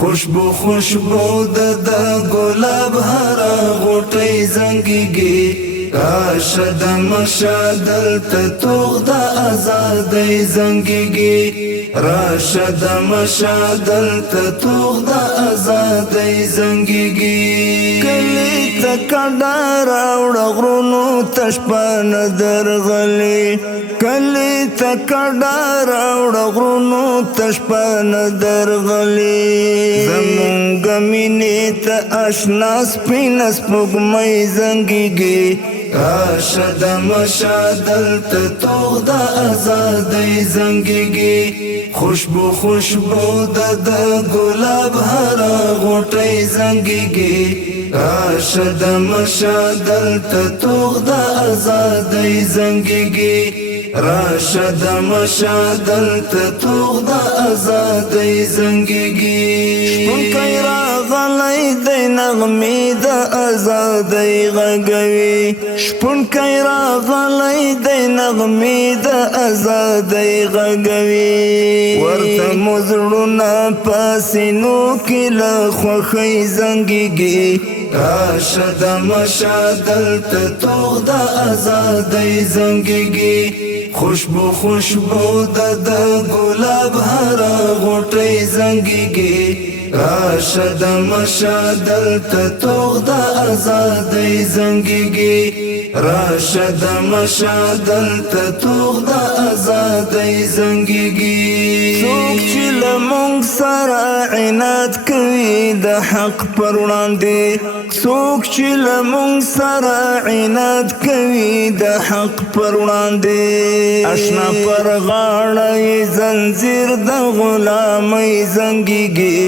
خوشبو خوشبو د ګلاب هر غوټۍ زنګيږي راشه د مشادل ته توغ د آزادۍ زنګيږي راشه د مشادل ته توغ د آزادۍ زنګيږي کلی ته کډه راوړه غرونو ته شپه نه درغلي کلی ته کډه راوړه غرونو ته شپه نه درغلي زمونږ مینې ته اشنا سپینه سپوږمۍ زنګيږي راشه د مشادل ته توغ د آزادۍ زنګيږي خوشبو خوشبو د ګلاب هر غوټۍ زنګيږي راشه د مشادل ته توغ د آزادۍ زنګيږي راشه د مشادل ته توغ د آزادۍ زنګيږي شپونکی راغلی دی نغمې د آزادۍ غږوي شپونکی راغلی دی نغمې د آزادۍ غږوي ورته مو زړونه په سینو کې له خوښۍ زنګېږي راشه د مشادل ته توغ د آزادۍ زنګېږي خوشبو خوشبو د ګلاب هر غوټۍ زنګېږي راشه د مشادل ته توغ د آزادۍ زنګېږي راشه د مشادل ته توغ د آزادۍ زنګېږي څوک چې له موږ سره عناد کوي د حق پر وړاندې څوک چې له موږ سره عناد کوي د حق پر وړاندې اشنا پر غاړه یې زنځیر د غلامۍ زنګېږي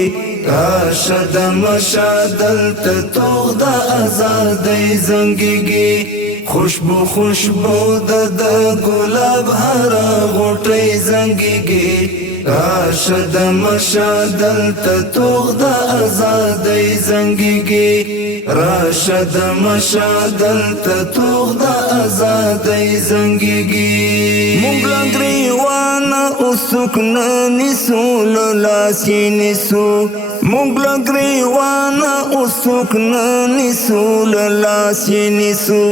راشه د مشادل ته توغ د آزادۍ زنګېږي خوشبو خوشبو د ګلاب هر غوټۍ زنګېږي راشه د مشادل ته توغ د آزادۍ زنګېږي راشه د مشادل ته توغ د آزادۍ زنګېږي موږ له ګریوانه اوسوک نه نیسو له لاس یې نیسو موږ له ګریوانه اوسوک نه نیسو له لاس یې نیسو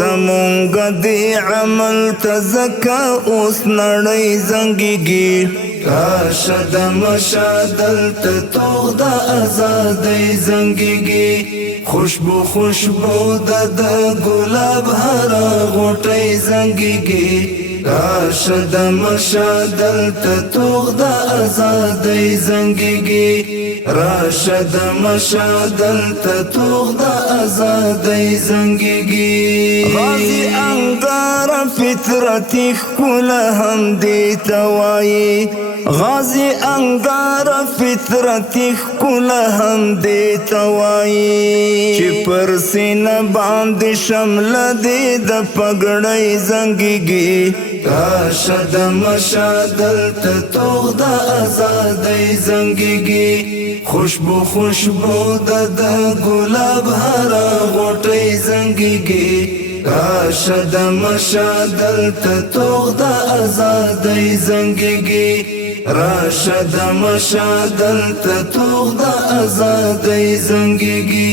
زمونږ دې عمل ته ځکه اوس نړۍ زنګېږي راشه د مشادل ته توغ د آزادۍ زنګېږي خوشبو خوشبو د ګلاب هر غوټۍ زنګېږي راشه د مشادل ته توغ د آزادۍ زنګېږي راشه د مشادل ته توغ د آزادۍ زنګېږي غازي انګار فطرتي ښکلا هم دې ته وایي غازي انګار فطرتي ښکلا هم دې ته وایي چې پر سینه باندې شمله دې د پګړۍ زنګېږي راشه د مشادل ته توغ د آزادۍ زنګېږي خوشبو خوشبو د ګلاب هر غوټۍ زنګېږي راشه د مشادل ته توغ د آزادۍ زنګېږي راشه د مشادل ته توغ د آزادۍ زنګېږي